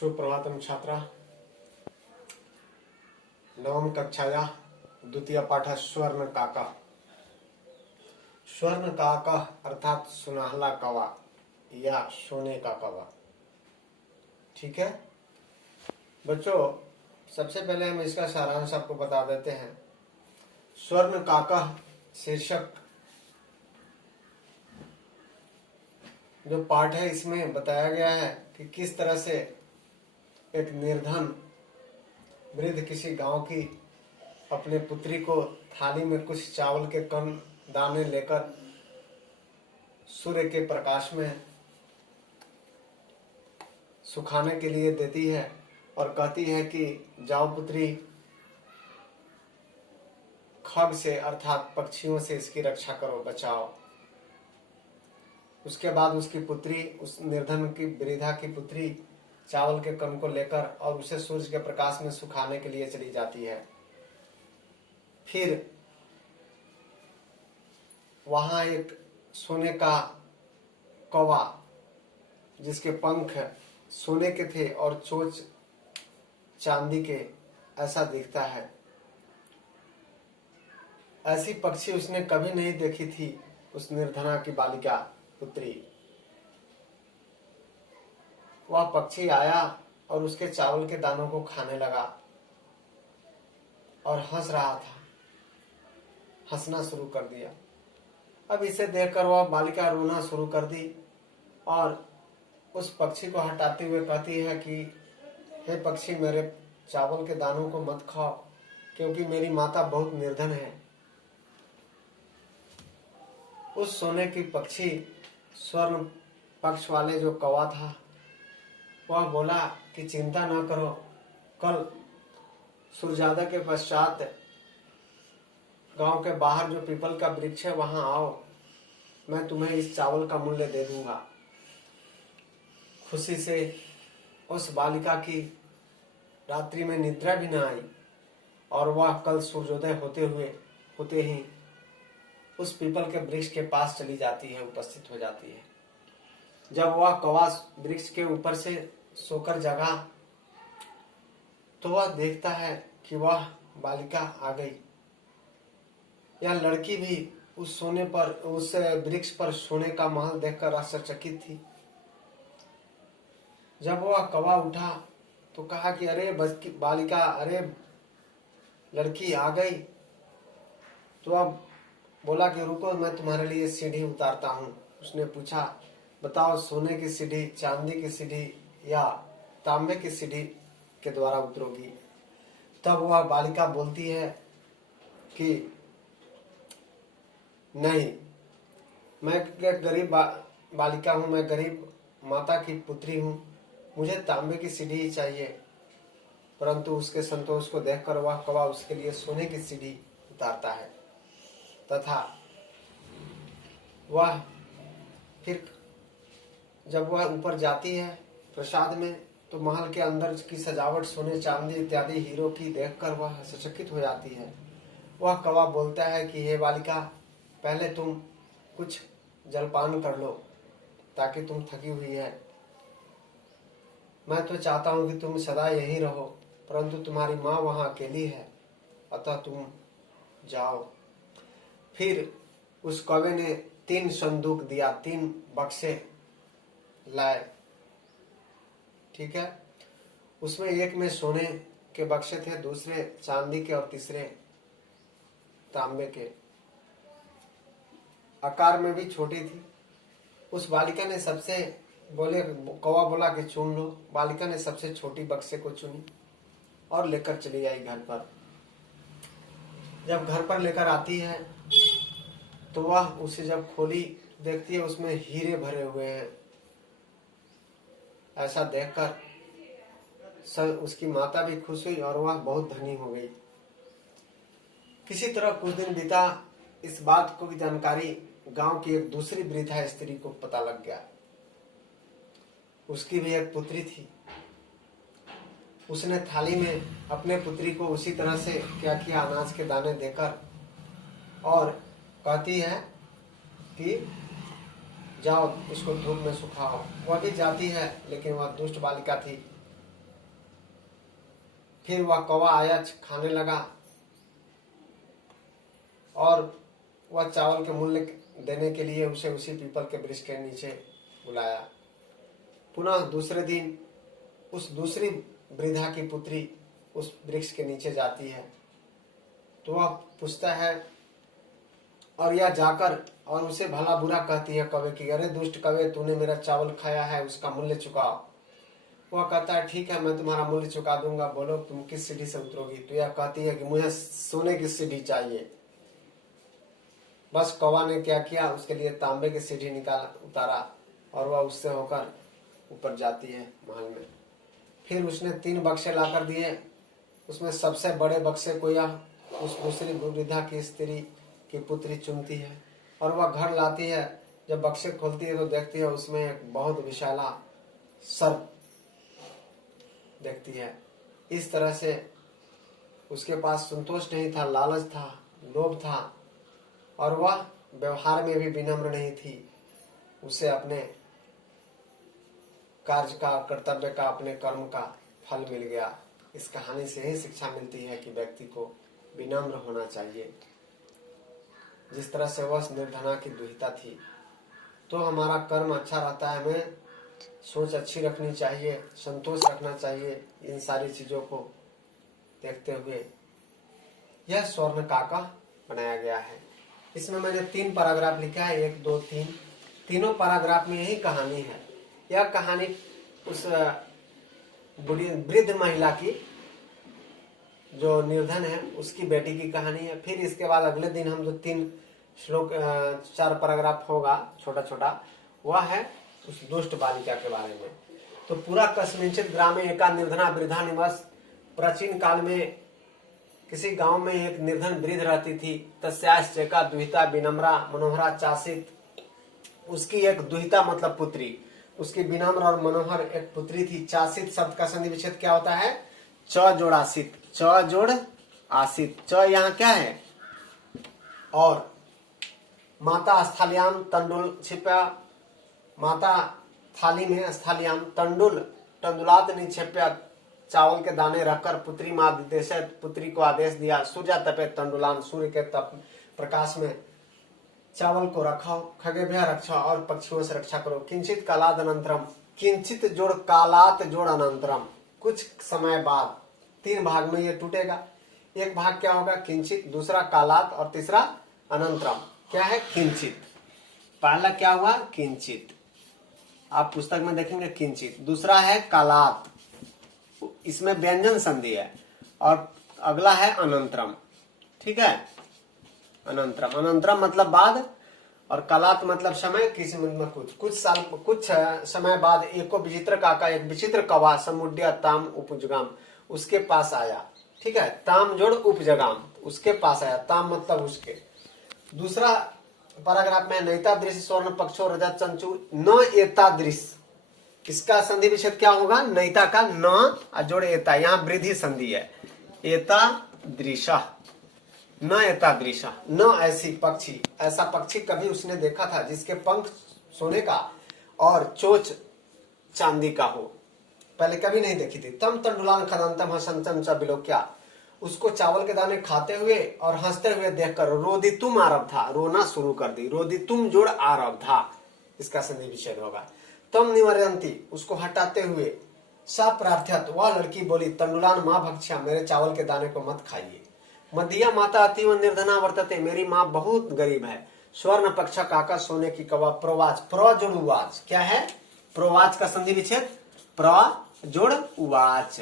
सुप्रभातम छात्रा। नवम कक्षाया द्वितीय पाठ स्वर्ण काका। स्वर्ण काका अर्थात सुनहला कौवा या सोने का कौवा। ठीक है बच्चों, सबसे पहले हम इसका सारांश आपको बता देते हैं। स्वर्ण काका शीर्षक जो पाठ है इसमें बताया गया है कि किस तरह से एक निर्धन वृद्ध किसी गांव की अपने पुत्री को थाली में कुछ चावल के कम दाने लेकर सूर्य के प्रकाश में सुखाने के लिए देती है और कहती है कि जाओ पुत्री, खग से अर्थात पक्षियों से इसकी रक्षा करो, बचाओ। उसके बाद उसकी पुत्री, उस निर्धन की वृद्धा की पुत्री चावल के कण को लेकर और उसे सूर्य के प्रकाश में सुखाने के लिए चली जाती है। फिर वहां एक सोने का कौवा जिसके पंख सोने के थे और चोंच चांदी के ऐसा दिखता है। ऐसी पक्षी उसने कभी नहीं देखी थी उस निर्धना की बालिका पुत्री। वह पक्षी आया और उसके चावल के दानों को खाने लगा और हंस रहा था, हंसना शुरू कर दिया। अब इसे देखकर वह बालिका रोना शुरू कर दी और उस पक्षी को हटाते हुए कहती है कि हे पक्षी, मेरे चावल के दानों को मत खाओ क्योंकि मेरी माता बहुत निर्धन है। उस सोने की पक्षी स्वर्ण पक्ष वाले जो कौवा था वह बोला कि चिंता न करो, कल सूर्योदय के पश्चात गांव के बाहर जो पीपल का वृक्ष है वहां आओ, मैं तुम्हें इस चावल का मूल्य दे दूंगा। खुशी से उस बालिका की रात्रि में निद्रा भी न आई और वह कल सूर्योदय होते ही उस पीपल के वृक्ष के पास चली जाती है, उपस्थित हो जाती है। जब वह कौवा वृक्ष के ऊपर से सोकर जगा तो वह देखता है कि वह बालिका आ गई। यह लड़की भी उस वृक्ष पर सोने का महल देखकर आश्चर्यचकित थी। जब वह कौवा उठा तो कहा कि अरे बालिका, अरे लड़की आ गई। तो अब बोला कि रुको, मैं तुम्हारे लिए सीढ़ी उतारता हूँ। उसने पूछा, बताओ सोने की सीढ़ी, चांदी की सीढ़ी या तांबे की सीढ़ी के द्वारा उतरोगी? तब वह बालिका बोलती है कि नहीं, मैं गरीब बालिका हूँ, मैं गरीब माता की पुत्री हूँ, मुझे तांबे की सीढ़ी ही चाहिए। परंतु उसके संतोष को देखकर वह कौवा उसके लिए सोने की सीढ़ी उतारता है तथा वह फिर जब वह ऊपर जाती है प्रसाद में तो महल के अंदर की सजावट सोने चांदी इत्यादि हीरो की देखकर वह आश्चर्यचकित हो जाती है। वह कौवा बोलता है कि हे बालिका, पहले तुम कुछ जलपान कर लो ताकि तुम थकी हुई है। मैं तो चाहता हूं कि तुम सदा यहीं रहो, परंतु तुम्हारी माँ वहां अकेली है, अतः तुम जाओ। फिर उस कौवे ने 3 संदूक दिया, 3 बक्से लाए। ठीक है, उसमें एक में सोने के बक्से थे, दूसरे चांदी के और तीसरे तांबे के। आकार में भी छोटी थी। उस बालिका ने कौवा बोला कि चुन लो। बालिका ने सबसे छोटी बक्से को चुनी और लेकर चली आई घर पर। जब घर पर लेकर आती है तो वह उसे जब खोली देखती है उसमें हीरे भरे हुए हैं। ऐसा देखकर उसकी माता भी खुश हुई और वह बहुत धनी हो गई। किसी तरह कुछ दिन बीता। इस बात को की जानकारी गांव की एक दूसरी वृद्धा स्त्री को पता लग गया। उसकी भी एक पुत्री थी। उसने थाली में अपने पुत्री को उसी तरह से क्या किया, अनाज के दाने देकर, और कहती है कि जाओ इसको धूप में सुखाओ। वह भी जाती है, लेकिन वह दुष्ट बालिका थी फिर वह कौवा आया, खाने लगा और वह चावल के मूल्य देने के लिए उसे उसी पीपल के वृक्ष के नीचे बुलाया। पुनः दूसरे दिन उस दूसरी वृद्धा की पुत्री उस वृक्ष के नीचे जाती है, तो वह पूछता है और यह जाकर और उसे भला बुरा कहती है कौवे की, अरे दुष्ट कौवे, तूने मेरा चावल खाया है, उसका मूल्य चुकाओ। वह कहता है ठीक है, मैं तुम्हारा मूल्य चुका दूंगा, बोलो तुम किस सीढ़ी से उतरोगी। तो यह कहती है कि मुझे सोने की सीढ़ी चाहिए। बस कौवा ने क्या किया, उसके लिए तांबे की सीढ़ी उतारा और वह उससे होकर ऊपर जाती है महल में। फिर उसने 3 बक्से लाकर दिए, उसमें सबसे बड़े बक्से को यह उस दूसरी वृद्धा की स्त्री की पुत्री चुनती है और वह घर लाती है। जब बक्से खोलती है तो देखती है उसमें एक बहुत विशाला सर्प देखती है। इस तरह से उसके पास संतोष नहीं था, लालच था, लोभ था और वह व्यवहार में भी विनम्र नहीं थी। उसे अपने कार्य का, कर्तव्य का, अपने कर्म का फल मिल गया। इस कहानी से ही शिक्षा मिलती है कि व्यक्ति को विनम्र होना चाहिए। जिस तरह से वह निर्धना की दुहिता थी, तो हमारा कर्म अच्छा रहता है, हमें सोच अच्छी रखनी चाहिए, संतोष रखना चाहिए। इन सारी चीजों को देखते हुए यह स्वर्ण काका बनाया गया है। इसमें मैंने 3 पैराग्राफ लिखा है, 1, 2, 3। तीनों पैराग्राफ में यही कहानी है। यह कहानी उस वृद्ध महिला की जो निर्धन है उसकी बेटी की कहानी है। फिर इसके बाद अगले दिन हम जो 3 श्लोक 4 पैराग्राफ होगा छोटा छोटा, वह है उस दुष्ट बालिका के बारे में। तो पूरा कस्मिंचित ग्रामे एका निर्धना वृद्धा निवास। प्राचीन काल में किसी गांव में एक निर्धन वृद्ध रहती थी। तस्याश्चैका दुहिता विनम्रा मनोहरा चासित। उसकी एक दुहिता मतलब पुत्री, उसकी विनम्र और मनोहर एक पुत्री थी। चासित शब्द का संधि विच्छेद क्या होता है? च जोड़ आसित, च जोड़ आसित। च यहाँ क्या है? और माता स्थलियाम तंडुल छिपा, माता थाली में स्थलियाम तंडुल तंडुलात निक्षेप्या, चावल के दाने रखकर पुत्री माँ दिदेशत, पुत्री को आदेश दिया, सूर्य तपे तंडुलान, सूर्य के तप प्रकाश में चावल को रखाओ, खगेभ्य रक्षा और पक्षियों से रक्षा करो। किंचित कालाद अनंतरम, किंचित जोड़ कालात जोड़ अनंतरम, कुछ समय बाद 3 भाग में ये टूटेगा। एक भाग क्या होगा? किंचित, दूसरा कालात और तीसरा अनंतरम। क्या है? किंचित। पहला क्या हुआ? किंचित, आप पुस्तक में देखेंगे किंचित। दूसरा है कालात, इसमें व्यंजन संधि है। और अगला है अनंतरम। ठीक है, अनंतरम। अनंतरम मतलब बाद और कालात मतलब समय। किसी मतलब कुछ समय बाद एको विचित्र काका, एक विचित्र कौवा समुद्र ताम उपजगाम, उसके पास आया। ठीक है, ताम जोड़ उपजगाम, उसके पास आया। ताम मतलब उसके। दूसरा पैराग्राफ में नैता दृश्य स्वर्ण पक्षो रजत चंचू न एता दृश्य, इसका संधि विच्छेद क्या होगा? नैता का न जोड़ एता, यहाँ वृद्धि संधि है। एता दृशा, न एता दृशा, न ऐसी पक्षी, ऐसा पक्षी कभी उसने देखा था जिसके पंख सोने का और चोच चांदी का हो, पहले कभी नहीं देखी थी। तम तंडुलान खदंतम हसंतम च बिलोक्या, उसको चावल के दाने खाते हुए और हंसते हुए देखकर रोदितुम आरब्धा, रोना शुरू कर दी। रोदितुम जोड़ आरब्धा, इसका संधि विच्छेद होगा। तम निवारयंती, उसको हटाते हुए। सा प्रार्थ्यत, वह लड़की बोली, तंडुलान माँ भक्ष्या, मेरे चावल के दाने को मत खाइए। मदिया माता अतीव निर्धना वर्तते, मेरी माँ बहुत गरीब है। स्वर्ण पक्ष काका, सोने की कौवा। प्रोवाच, प्र जोड़ उवाच, क्या है? प्रोवाच का संधि विच्छेद प्र जोड़ उवाच।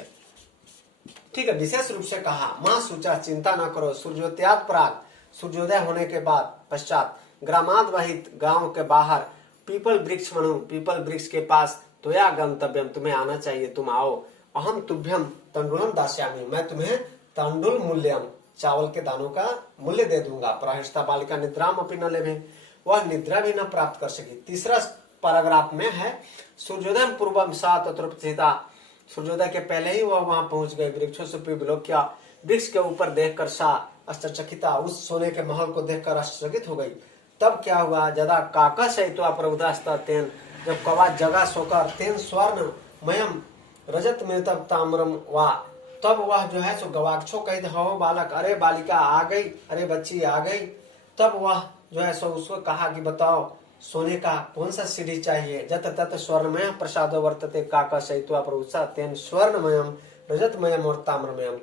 ठीक है, विशेष रूप से कहा, माँ सूचा, चिंता न करो, सूर्योदयात प्राग, सूर्योदय होने के बाद पश्चात, ग्रामाद वहित, गांव के बाहर, पीपल वृक्ष मनु, पीपल वृक्ष के पास, त्वया गंतव्यम, तुम्हें आना चाहिए, तुम आओ। अहम तुभ्यम तंडुलम दास्यामि, मैं तुम्हें तंडुल मूल्यम, चावल के दानों का मूल्य दे दूंगा। प्रहिष्टा बालिका निद्राम अपि न लेभे, वह निद्रा भी न प्राप्त कर सकी। तीसरा पैराग्राफ में है सूर्योदय पूर्वम सा तत्रुपस्थिता, सूर्योदय के पहले ही वह वहां पहुंच गए। वृक्षों से विलोक्या, वृक्ष के ऊपर देखकर सा आश्चर्यचकिता, उस सोने के महल को देखकर आश्चर्यचकित हो गई। तब क्या हुआ? जदा काका सहित्वा प्रबुधास्ता तेन, जब कौवा जगा सोकर, तेन स्वर्ण मयम रजत में तब ताम्रम वा, तब वह जो है सो गवाक्षों कही हो बालक, अरे बालिका आ गई, अरे बच्ची आ गई। तब वह जो है सो उसको कहा कि बताओ सोने का कौन सा सीढ़ी चाहिए। जत तत स्वर्णमय प्रसादो वर्तते काका सहित्वा प्रभुषा तेन स्वर्णमयम रजतमयम और ताम्रमयम।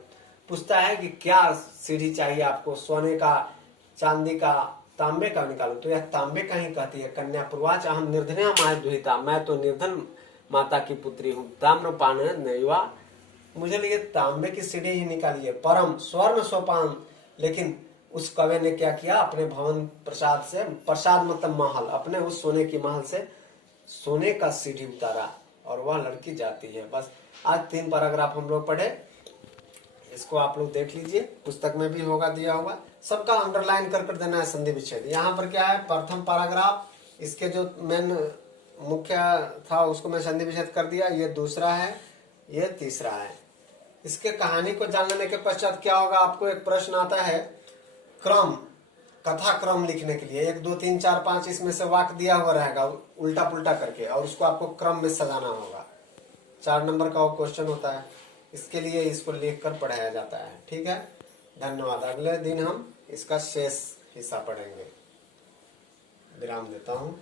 पूछता है कि क्या सीढ़ी चाहिए आपको, सोने का, चांदी का, तांबे का निकालो। तो यह तांबे का ही कहती है। कन्या पूर्वाच अहम निर्धनया माय दुहिता, मैं तो निर्धन माता की पुत्री हूँ। ताम्रपान नैवा, मुझे लिए तांबे की सीढ़ी ही निकालिए। परम स्वर्ण सोपान, लेकिन उस कवि ने क्या किया, अपने भवन प्रसाद से, प्रसाद मतलब महल, अपने उस सोने की महल से सोने का सीढ़ी उतारा और वह लड़की जाती है। बस आज 3 पैराग्राफ हम लोग पढ़े, इसको आप लोग देख लीजिए, पुस्तक में भी होगा, दिया होगा। सबका अंडरलाइन कर देना है संधि विच्छेद। यहाँ पर क्या है, प्रथम पैराग्राफ, इसके जो मेन मुख्य था उसको मैं संधि विच्छेद कर दिया। ये दूसरा है, ये तीसरा है। इसके कहानी को जान लेने के पश्चात क्या होगा, आपको एक प्रश्न आता है क्रम, कथा क्रम लिखने के लिए 1 2 3 4 5 इसमें से वाक्य दिया हुआ रहेगा उल्टा पुल्टा करके, और उसको आपको क्रम में सजाना होगा। 4 नंबर का वो क्वेश्चन होता है। इसके लिए इसको लिख कर पढ़ाया जाता है। ठीक है, धन्यवाद। अगले दिन हम इसका शेष हिस्सा पढ़ेंगे। विराम देता हूँ।